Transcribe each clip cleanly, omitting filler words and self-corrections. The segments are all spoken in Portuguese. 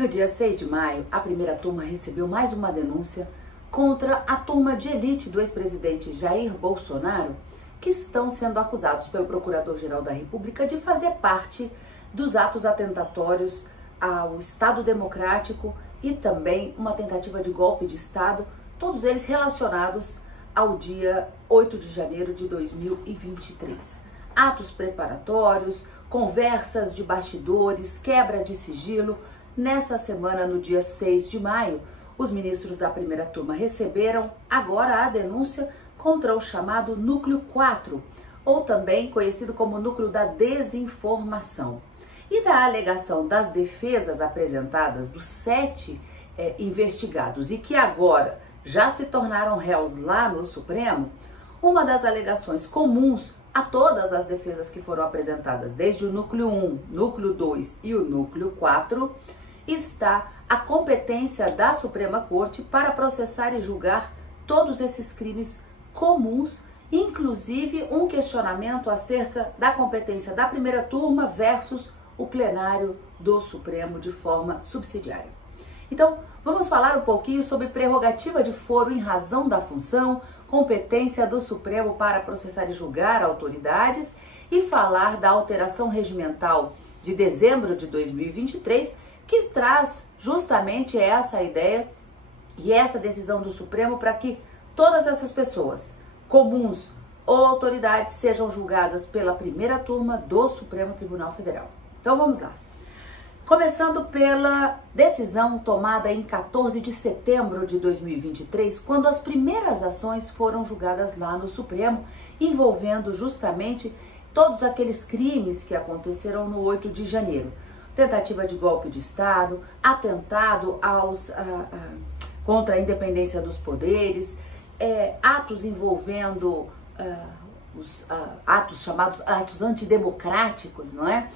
No dia 6 de maio, a primeira turma recebeu mais uma denúncia contra a turma de elite do ex-presidente Jair Bolsonaro, que estão sendo acusados pelo Procurador-Geral da República de fazer parte dos atos atentatórios ao Estado Democrático e também uma tentativa de golpe de Estado, todos eles relacionados ao dia 8 de janeiro de 2023. Atos preparatórios, conversas de bastidores, quebra de sigilo. Nessa semana, no dia 6 de maio, os ministros da primeira turma receberam agora a denúncia contra o chamado Núcleo 4, ou também conhecido como Núcleo da Desinformação. E da alegação das defesas apresentadas dos 7 investigados e que agora já se tornaram réus lá no Supremo, uma das alegações comuns a todas as defesas que foram apresentadas, desde o Núcleo 1, Núcleo 2 e o Núcleo 4, está a competência da Suprema Corte para processar e julgar todos esses crimes comuns, inclusive um questionamento acerca da competência da primeira turma versus o plenário do Supremo de forma subsidiária. Então, vamos falar um pouquinho sobre prerrogativa de foro em razão da função, competência do Supremo para processar e julgar autoridades e falar da alteração regimental de dezembro de 2023, que traz justamente essa ideia e essa decisão do Supremo para que todas essas pessoas, comuns ou autoridades, sejam julgadas pela primeira turma do Supremo Tribunal Federal. Então vamos lá. Começando pela decisão tomada em 14 de setembro de 2023, quando as primeiras ações foram julgadas lá no Supremo, envolvendo justamente todos aqueles crimes que aconteceram no 8 de janeiro. Tentativa de golpe de Estado, atentado contra a independência dos poderes, atos envolvendo os atos chamados atos antidemocráticos, não é?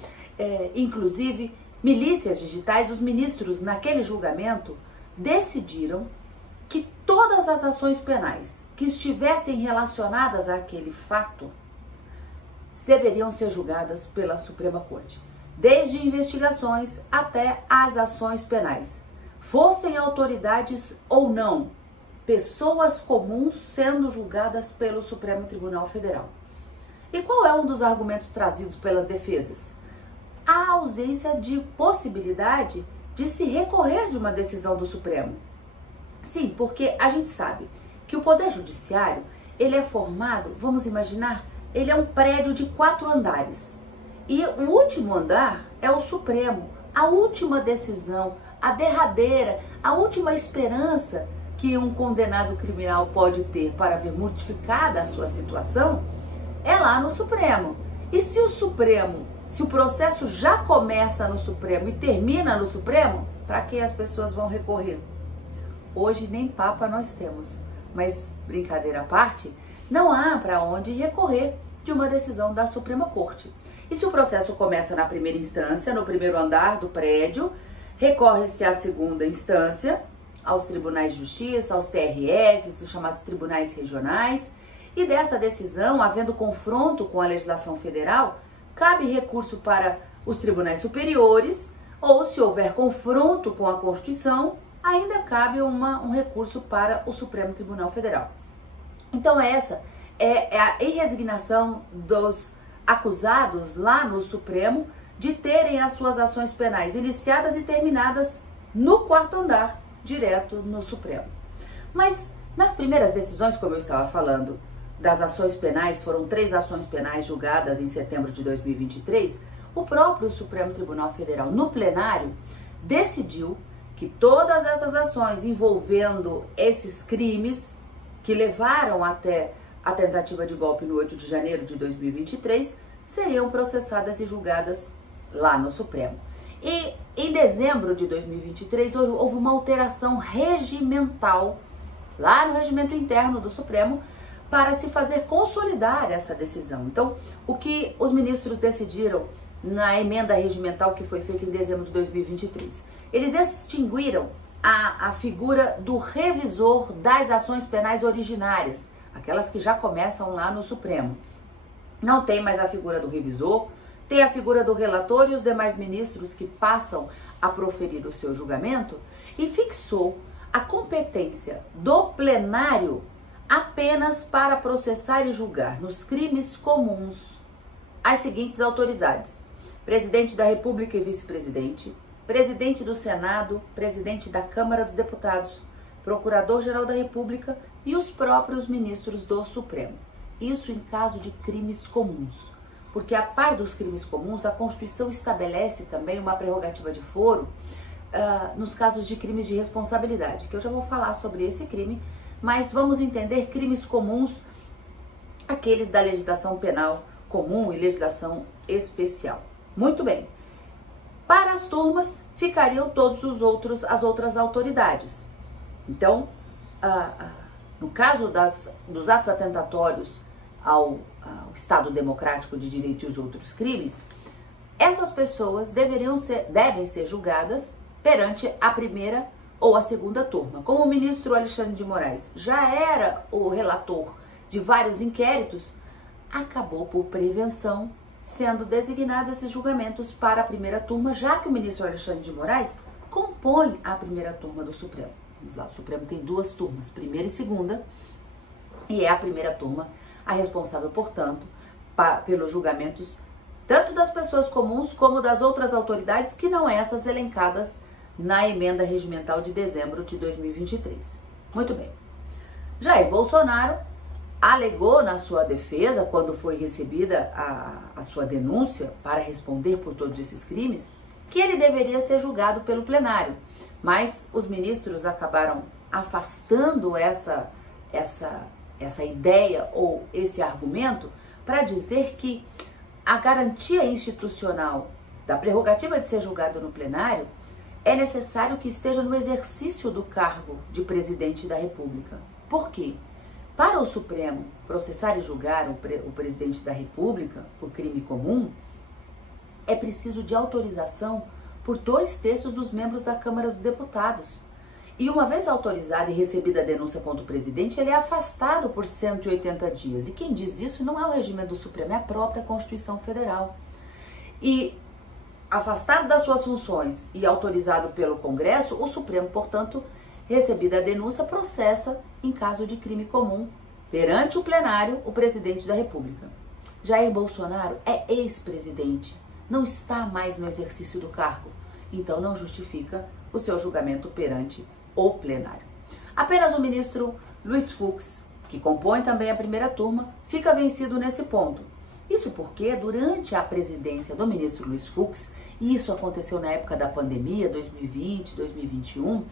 Inclusive milícias digitais. Os ministros naquele julgamento decidiram que todas as ações penais que estivessem relacionadas àquele fato deveriam ser julgadas pela Suprema Corte, desde investigações até as ações penais, fossem autoridades ou não, pessoas comuns sendo julgadas pelo Supremo Tribunal Federal. E qual é um dos argumentos trazidos pelas defesas? A ausência de possibilidade de se recorrer de uma decisão do Supremo. Sim, porque a gente sabe que o Poder Judiciário, ele é formado, vamos imaginar, ele é um prédio de 4 andares. E o último andar é o Supremo, a última decisão, a derradeira, a última esperança que um condenado criminal pode ter para ver modificada a sua situação é lá no Supremo. E se o processo já começa no Supremo e termina no Supremo, para quem as pessoas vão recorrer? Hoje nem Papa nós temos, mas brincadeira à parte, não há para onde recorrer de uma decisão da Suprema Corte. E se o processo começa na primeira instância, no primeiro andar do prédio, recorre-se à segunda instância, aos tribunais de justiça, aos TRFs, os chamados tribunais regionais, e dessa decisão, havendo confronto com a legislação federal, cabe recurso para os tribunais superiores, ou se houver confronto com a Constituição, ainda cabe um recurso para o Supremo Tribunal Federal. Então essa é a irresignação dos acusados lá no Supremo de terem as suas ações penais iniciadas e terminadas no 4º andar, direto no Supremo. Mas nas primeiras decisões, como eu estava falando, das ações penais, foram 3 ações penais julgadas em setembro de 2023, o próprio Supremo Tribunal Federal, no plenário, decidiu que todas essas ações envolvendo esses crimes que levaram até a tentativa de golpe no 8 de janeiro de 2023 seriam processadas e julgadas lá no Supremo. E em dezembro de 2023 houve uma alteração regimental lá no regimento interno do Supremo para se fazer consolidar essa decisão. Então, o que os ministros decidiram na emenda regimental que foi feita em dezembro de 2023? Eles extinguiram a figura do revisor das ações penais originárias, aquelas que já começam lá no Supremo. Não tem mais a figura do revisor, tem a figura do relator e os demais ministros que passam a proferir o seu julgamento e fixou a competência do plenário apenas para processar e julgar nos crimes comuns as seguintes autoridades: presidente da República e vice-presidente, presidente do Senado, presidente da Câmara dos Deputados, procurador-geral da República e os próprios ministros do Supremo. Isso em caso de crimes comuns, porque a par dos crimes comuns, a Constituição estabelece também uma prerrogativa de foro nos casos de crimes de responsabilidade, que eu já vou falar sobre esse crime, mas vamos entender crimes comuns, aqueles da legislação penal comum e legislação especial. Muito bem. Para as turmas, ficariam as outras autoridades. Então, no caso dos atos atentatórios ao Estado Democrático de Direito e os outros crimes, essas pessoas devem ser julgadas perante a primeira ou a segunda turma. Como o ministro Alexandre de Moraes já era o relator de vários inquéritos, acabou por prevenção sendo designados esses julgamentos para a primeira turma, já que o ministro Alexandre de Moraes compõe a primeira turma do Supremo. Vamos lá, o Supremo tem duas turmas, primeira e segunda, e é a primeira turma a responsável, portanto, pelos julgamentos tanto das pessoas comuns como das outras autoridades, que não essas elencadas na emenda regimental de dezembro de 2023. Muito bem. Jair Bolsonaro alegou na sua defesa, quando foi recebida a sua denúncia para responder por todos esses crimes, que ele deveria ser julgado pelo plenário. Mas os ministros acabaram afastando essa ideia ou esse argumento para dizer que a garantia institucional da prerrogativa de ser julgado no plenário é necessário que esteja no exercício do cargo de presidente da República. Por quê? Para o Supremo processar e julgar o presidente da República por crime comum, é preciso de autorização por 2/3 dos membros da Câmara dos Deputados. E uma vez autorizada e recebida a denúncia contra o presidente, ele é afastado por 180 dias. E quem diz isso não é o regimento do Supremo, é a própria Constituição Federal. E afastado das suas funções e autorizado pelo Congresso, o Supremo, portanto, recebida a denúncia, processa em caso de crime comum perante o plenário o presidente da República. Jair Bolsonaro é ex-presidente, não está mais no exercício do cargo, então não justifica o seu julgamento perante o plenário. Apenas o ministro Luiz Fux, que compõe também a primeira turma, fica vencido nesse ponto. Isso porque, durante a presidência do ministro Luiz Fux, e isso aconteceu na época da pandemia, 2020, 2021,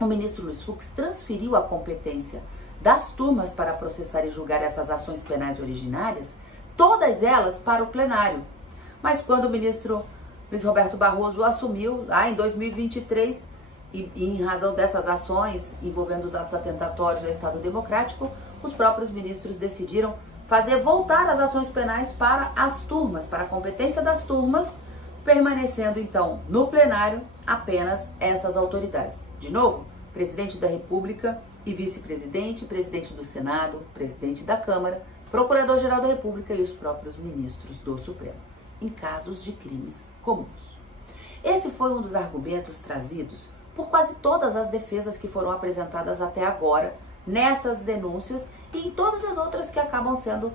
o ministro Luiz Fux transferiu a competência das turmas para processar e julgar essas ações penais originárias, todas elas para o plenário. Mas quando o ministro Luiz Roberto Barroso assumiu, lá em 2023, e em razão dessas ações envolvendo os atos atentatórios ao Estado Democrático, os próprios ministros decidiram fazer voltar as ações penais para as turmas, para a competência das turmas, permanecendo então no plenário apenas essas autoridades. De novo, presidente da República e vice-presidente, presidente do Senado, presidente da Câmara, procurador-geral da República e os próprios ministros do Supremo, em casos de crimes comuns. Esse foi um dos argumentos trazidos por quase todas as defesas que foram apresentadas até agora nessas denúncias e em todas as outras que acabam sendo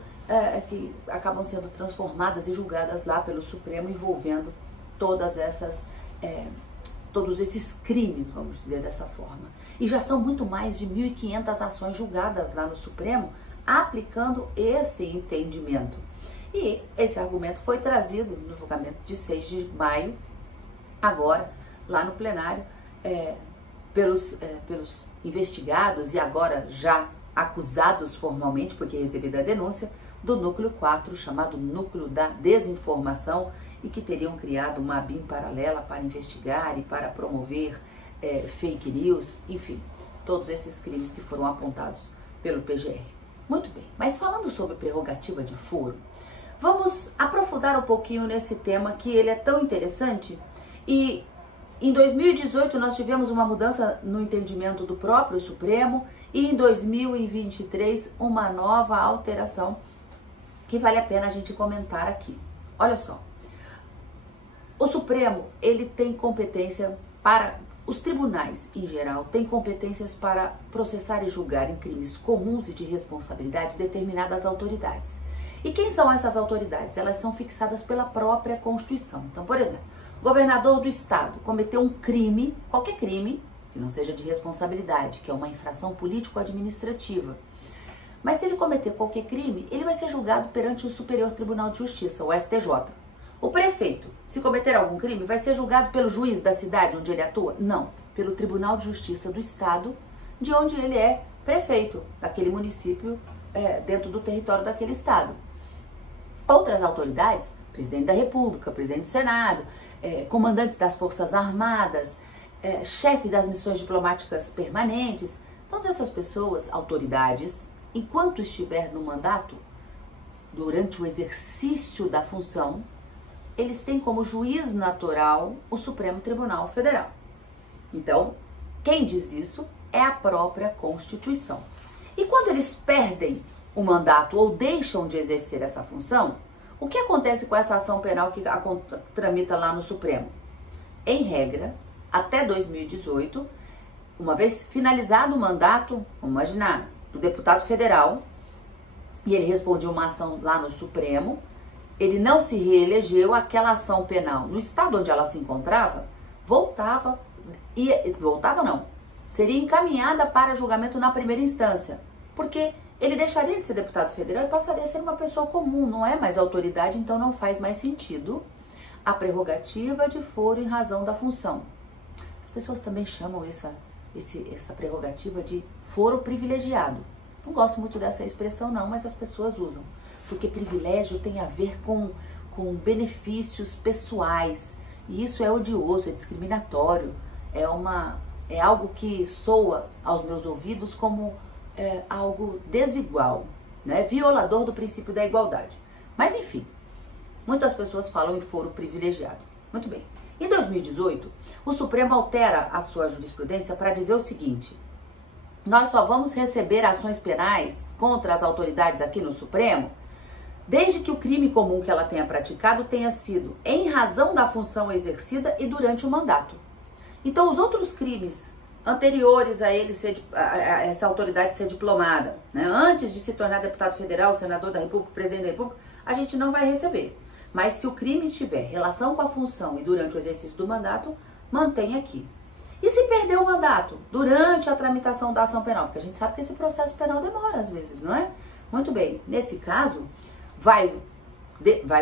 transformadas e julgadas lá pelo Supremo, envolvendo todos esses crimes, vamos dizer dessa forma. E já são muito mais de 1.500 ações julgadas lá no Supremo, aplicando esse entendimento. E esse argumento foi trazido no julgamento de 6 de maio, agora, lá no plenário, pelos investigados e agora já acusados formalmente, porque recebida a denúncia, do núcleo 4, chamado Núcleo da Desinformação, e que teriam criado uma ABIN paralela para investigar e para promover fake news, enfim, todos esses crimes que foram apontados pelo PGR. Muito bem, mas falando sobre prerrogativa de foro, vamos aprofundar um pouquinho nesse tema, que ele é tão interessante. E em 2018 nós tivemos uma mudança no entendimento do próprio Supremo e em 2023 uma nova alteração que vale a pena a gente comentar aqui. Olha só, o Supremo, ele tem competência para, os tribunais em geral, têm competências para processar e julgar em crimes comuns e de responsabilidade determinadas autoridades. E quem são essas autoridades? Elas são fixadas pela própria Constituição. Então, por exemplo, o governador do estado cometeu um crime, qualquer crime, que não seja de responsabilidade, que é uma infração político-administrativa. Mas se ele cometer qualquer crime, ele vai ser julgado perante o Superior Tribunal de Justiça, o STJ. O prefeito, se cometer algum crime, vai ser julgado pelo juiz da cidade onde ele atua? Não, pelo Tribunal de Justiça do estado, de onde ele é prefeito, daquele município, dentro do território daquele estado. Outras autoridades, presidente da República, presidente do Senado, comandante das Forças Armadas, chefe das missões diplomáticas permanentes, todas essas pessoas, autoridades, enquanto estiver no mandato, durante o exercício da função, eles têm como juiz natural o Supremo Tribunal Federal. Então, quem diz isso é a própria Constituição. E quando eles perdem o mandato ou deixam de exercer essa função, o que acontece com essa ação penal que tramita lá no Supremo? Em regra, até 2018, uma vez finalizado o mandato, vamos imaginar, do deputado federal, e ele respondia uma ação lá no Supremo, ele não se reelegeu, aquela ação penal no estado onde ela se encontrava, seria encaminhada para julgamento na primeira instância, porque ele deixaria de ser deputado federal e passaria a ser uma pessoa comum, não é mais autoridade, então não faz mais sentido a prerrogativa de foro em razão da função. As pessoas também chamam essa prerrogativa de foro privilegiado. Não gosto muito dessa expressão não, mas as pessoas usam, porque privilégio tem a ver com benefícios pessoais, e isso é odioso, é discriminatório, é algo que soa aos meus ouvidos como algo desigual, né? Violador do princípio da igualdade. Mas enfim, muitas pessoas falam em foro privilegiado. Muito bem. Em 2018, o Supremo altera a sua jurisprudência para dizer o seguinte: nós só vamos receber ações penais contra as autoridades aqui no Supremo desde que o crime comum que ela tenha praticado tenha sido em razão da função exercida e durante o mandato. Então, os outros crimes anteriores a essa autoridade ser diplomada, né, antes de se tornar deputado federal, senador da República, presidente da República, a gente não vai receber. Mas se o crime tiver relação com a função e durante o exercício do mandato, mantém aqui. E se perder o mandato durante a tramitação da ação penal? Porque a gente sabe que esse processo penal demora às vezes, não é? Muito bem, nesse caso, vai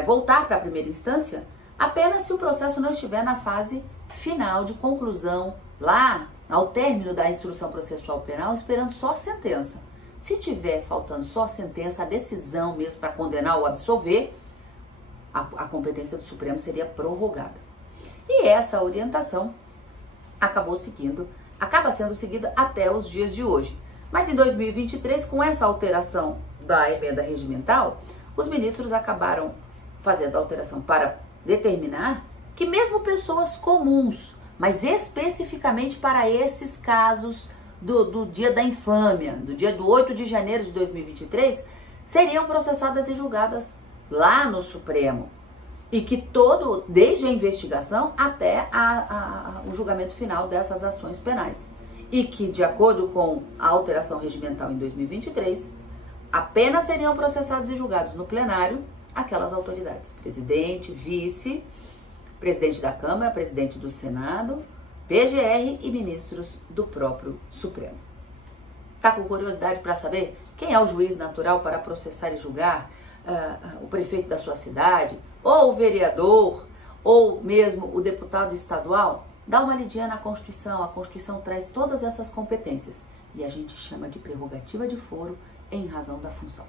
voltar para a primeira instância apenas se o processo não estiver na fase final de conclusão, lá ao término da instrução processual penal, esperando só a sentença. Se tiver faltando só a sentença, a decisão mesmo para condenar ou absolver, a competência do Supremo seria prorrogada. E essa orientação acaba sendo seguida até os dias de hoje. Mas em 2023, com essa alteração da emenda regimental, os ministros acabaram fazendo a alteração para determinar que mesmo pessoas comuns, mas especificamente para esses casos do dia da infâmia, do dia do 8 de janeiro de 2023, seriam processadas e julgadas lá no Supremo. E que desde a investigação até o julgamento final dessas ações penais. E que, de acordo com a alteração regimental em 2023, apenas seriam processados e julgados no plenário aquelas autoridades: presidente, vice, presidente da Câmara, presidente do Senado, PGR e ministros do próprio Supremo. Tá com curiosidade para saber quem é o juiz natural para processar e julgar o prefeito da sua cidade, ou o vereador, ou mesmo o deputado estadual? Dá uma lidinha na Constituição. A Constituição traz todas essas competências e a gente chama de prerrogativa de foro em razão da função.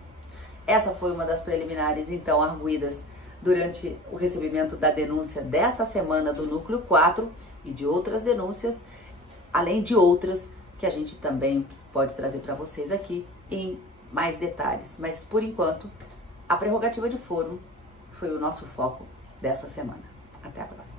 Essa foi uma das preliminares, então, arguidas durante o recebimento da denúncia dessa semana do Núcleo 4 e de outras denúncias, além de outras que a gente também pode trazer para vocês aqui em mais detalhes. Mas, por enquanto, a prerrogativa de foro foi o nosso foco dessa semana. Até a próxima.